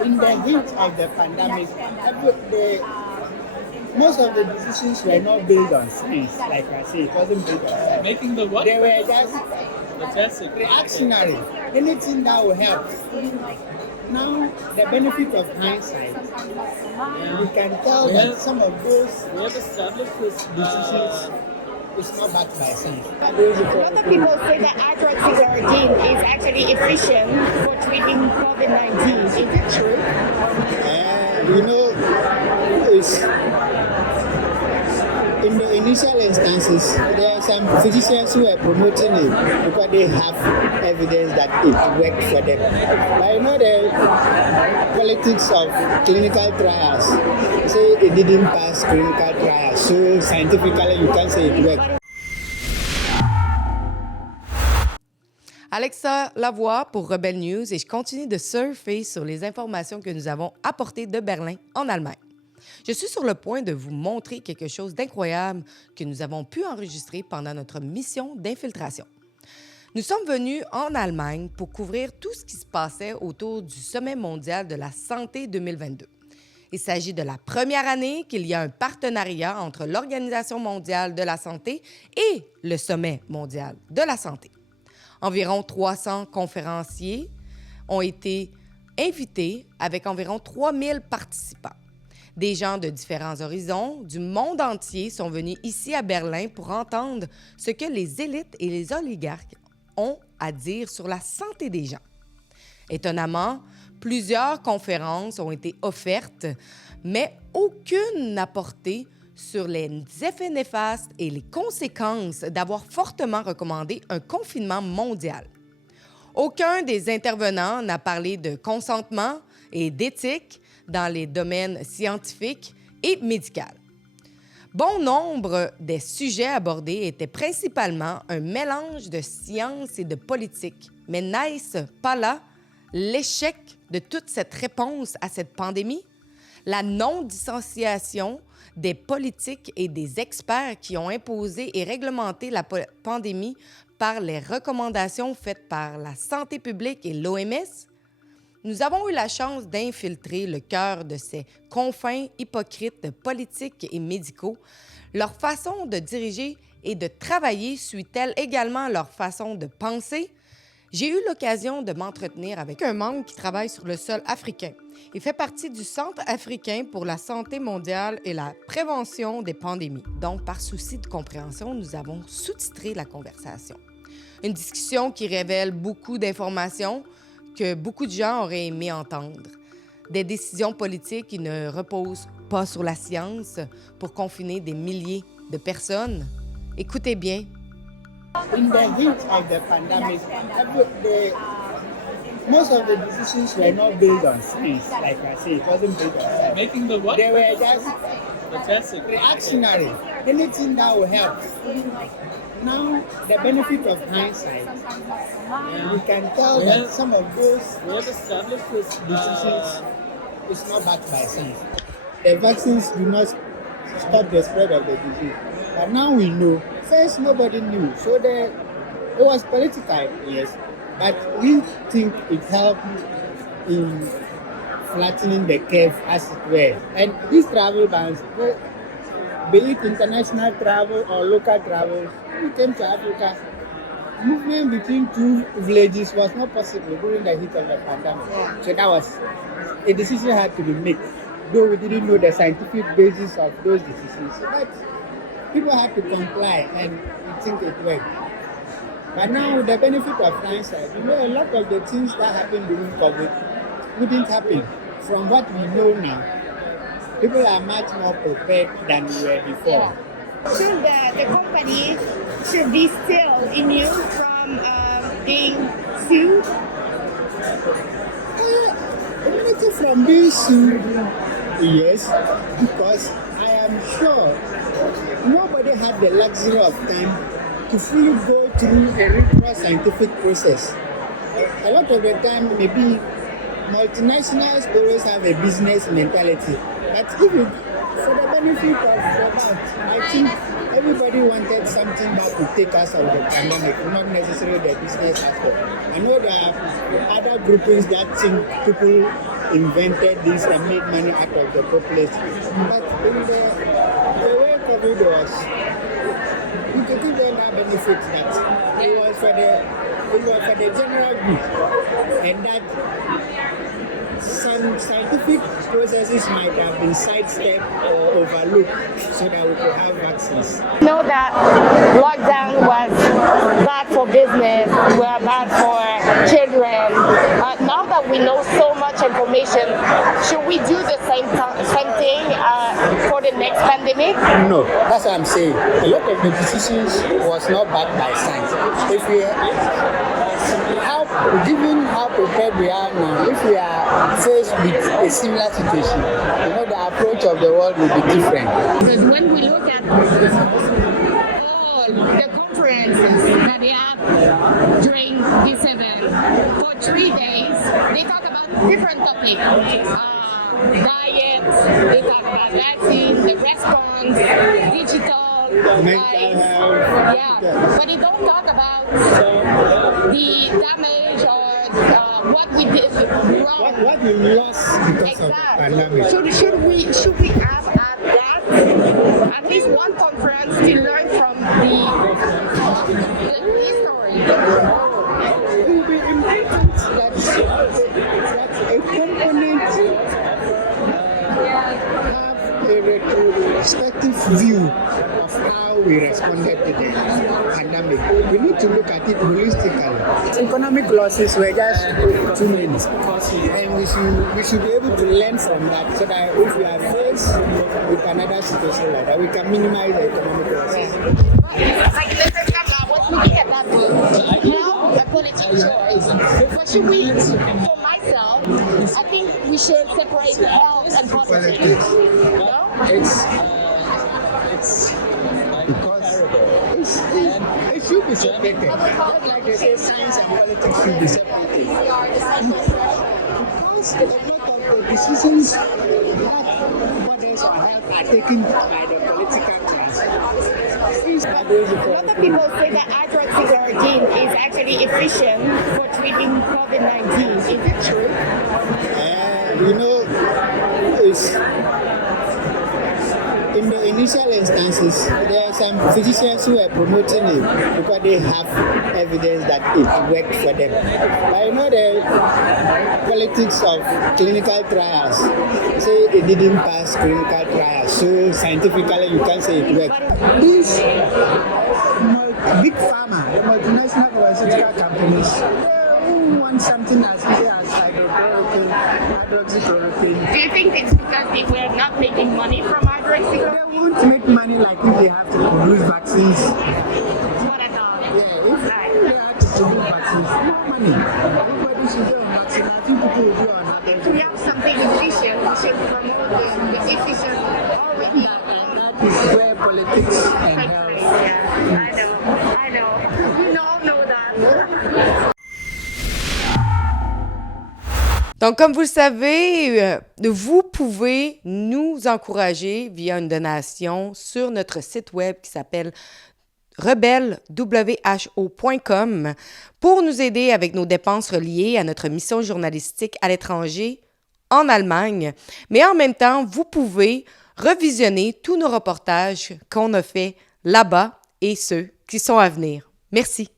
In the heat of the pandemic, most of the decisions were not based on science, like I say, it wasn't based on science. Making the what? They were just Fantastic. reactionary, anything that will help. Now, the benefit of hindsight, we can tell that some of those We have established this decisions is not backed by science. A lot of people say that hydroxychloroquine is actually efficient for treating COVID-19. Is it true? It's, in the initial instances, there are some physicians who are promoting it because they have evidence that it worked for them. But the politics of clinical trials, say it didn't pass clinical trials, so scientifically you can't say it worked. Alexa Lavoie pour Rebel News et je continue de surfer sur les informations que nous avons apportées de Berlin en Allemagne. Je suis sur le point de vous montrer quelque chose d'incroyable que nous avons pu enregistrer pendant notre mission d'infiltration. Nous sommes venus en Allemagne pour couvrir tout ce qui se passait autour du sommet mondial de la santé 2022. Il s'agit de la première année qu'il y a un partenariat entre l'Organisation mondiale de la santé et le sommet mondial de la santé. Environ 300 conférenciers ont été invités avec environ 3000 participants. Des gens de différents horizons, du monde entier, sont venus ici à Berlin pour entendre ce que les élites et les oligarques ont à dire sur la santé des gens. Étonnamment, plusieurs conférences ont été offertes, mais aucune n'a porté sur les effets néfastes et les conséquences d'avoir fortement recommandé un confinement mondial. Aucun des intervenants n'a parlé de consentement et d'éthique dans les domaines scientifiques et médicaux. Bon nombre des sujets abordés étaient principalement un mélange de science et de politique. Mais n'est-ce pas là l'échec de toute cette réponse à cette pandémie? La non-dissociation des politiques et des experts qui ont imposé et réglementé la pandémie par les recommandations faites par la santé publique et l'OMS? Nous avons eu la chance d'infiltrer le cœur de ces confins hypocrites politiques et médicaux. Leur façon de diriger et de travailler suit-elle également leur façon de penser? J'ai eu l'occasion de m'entretenir avec un membre qui travaille sur le sol africain. Il fait partie du Centre africain pour la santé mondiale et la prévention des pandémies. Donc, par souci de compréhension, nous avons sous-titré la conversation. Une discussion qui révèle beaucoup d'informations que beaucoup de gens auraient aimé entendre. Des décisions politiques qui ne reposent pas sur la science pour confiner des milliers de personnes. Écoutez bien. In the heat of the pandemic, most of the decisions were not based on science, like I say, it wasn't based on science. Making the what? They were just Fantastic. reactionary, anything that will help. Now, the benefit of hindsight, we can tell that some of those We have established this decisions is not backed by science. The vaccines do not stop the spread of the disease. But now we know. First, nobody knew. So it was political, yes. But we think it helped in flattening the curve, as it were. And these travel bans, be it international travel or local travel, we came to Africa. Movement between two villages was not possible during the heat of the pandemic. So that was a decision had to be made, though we didn't know the scientific basis of those decisions. But people had to comply, and we think it worked. But now, with the benefit of hindsight, a lot of the things that happened during COVID wouldn't happen. From what we know now, people are much more prepared than we were before. Should the company should be still immune from being sued? Limited from being sued, yes, because I am sure nobody had the luxury of time to fully go through a rigorous scientific process. A lot of the time, maybe multinationals always have a business mentality. But if it, for the benefit of the mass, I think everybody wanted something that could take us out of the pandemic, not necessarily the business aspect. I know there are other groupings that think people invented this and made money out of the population. But in the way COVID was, we didn't benefit that. It was for the general good, and that some scientific processes might have been sidestepped or overlooked so that we could have vaccines. Know that lockdown was bad for business, were bad for children. Now that we know so much information, should we do the same thing for the next pandemic? No, that's what I'm saying. A lot of the decisions was not backed by science. If we given how prepared we are now, if we are faced with a similar situation, the approach of the world will be different. Because when we look at all the conferences that they have during this event, for 3 days, they talk about different topics. Diet, they talk about vaccine, the response, digital, Mental health. yeah, but they don't talk about the damage or what we did wrong. What we lost because of the pandemic. Should we have at that at least one conference to learn from the history? It will be important that a component have a retrospective view of how we responded to the pandemic. We need to look at it holistically. Economic losses were just too many, and we should be able to learn from that so that if we are faced with another situation like that, we can minimize the economic losses. Like Mr. Kamla was looking at that now a political choice. But should we, for myself, I think we should separate health and politics. No? It's because it should be separated. Just like they say, science and politics should be separated. Because a lot of the decisions that borders on health are taken by the political class. A lot of people say that hydroxychloroquine is actually efficient for treating COVID-19. Is it true? It's in the initial instances, there are some physicians who are promoting it because they have evidence that it worked for them. But the politics of clinical trials, say it didn't pass clinical trials, so scientifically you can't say it worked. These big pharma, the multinational pharmaceutical companies, who want something as easy as hydroxychloroquine. Do you think it's because they were not making money from hydroxychloroquine? They won't make money like if they have to produce vaccines. That's what I thought. Yeah, if they have to produce vaccines, no money. Everybody should do on vaccine. I think people will do on If we have something efficient, we should promote the efficient already. that is where politics and health. Yeah, I know. We all know that. Donc, comme vous le savez, vous pouvez nous encourager via une donation sur notre site web qui s'appelle rebelwho.com pour nous aider avec nos dépenses reliées à notre mission journalistique à l'étranger en Allemagne. Mais en même temps, vous pouvez revisionner tous nos reportages qu'on a faits là-bas et ceux qui sont à venir. Merci.